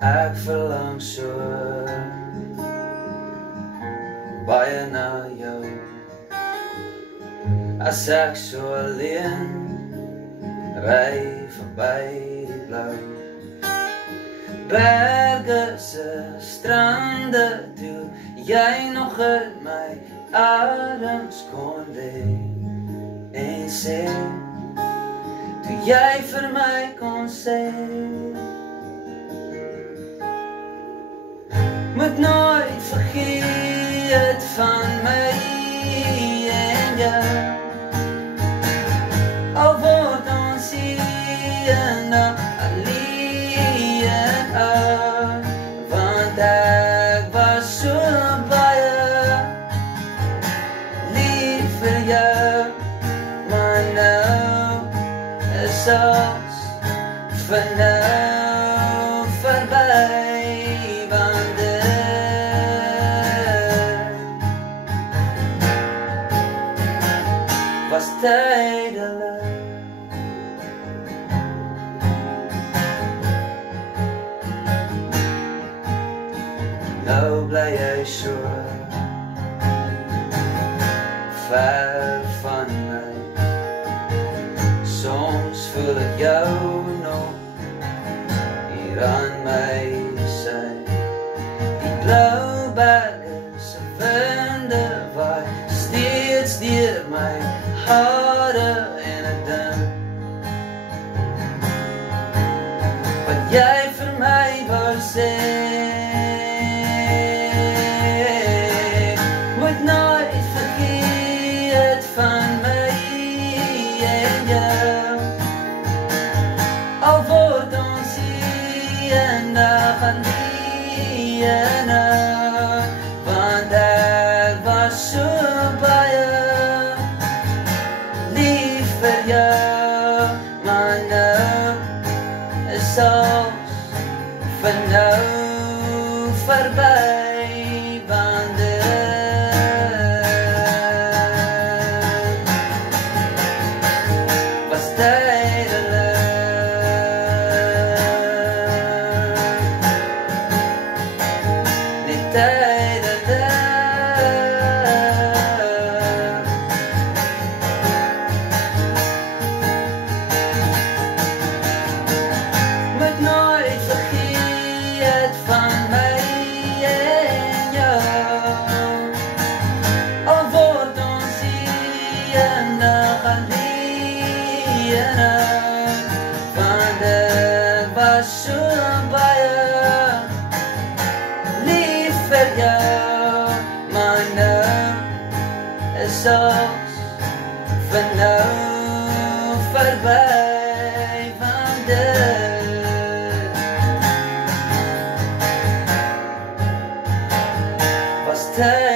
Ek verlang so baie na jou. As ek so alleen ry verby die blou berge se strande, toe jy nog in my arms kon lê en sê, toe jy vir my kon sê, moet nooit vergeet van my en jou. Al word ons eendag alleen uit, want ek was so baie lief vir jou, maar nou is ons vir nou verby. Was tydelik. Nou bly jy so ver van my. Soms voel ek jou nog hier aan my sy. Die blou berge se winde waai steeds deur my hare en ek dink wat jy vir my wou sê, moet nooit vergeet van my en jou. Al word ons eendag alleen uit, want ek was so baie lief vir jou, maar nou is ons vir nou verby, want dit was tydelik. Net tydelik. Moet nooit vergeet van my en jou. Al word ons eendag alleen uit, want ek was so baie lief vir jou, maar nou is ons vir nou verby, want dit was tyd.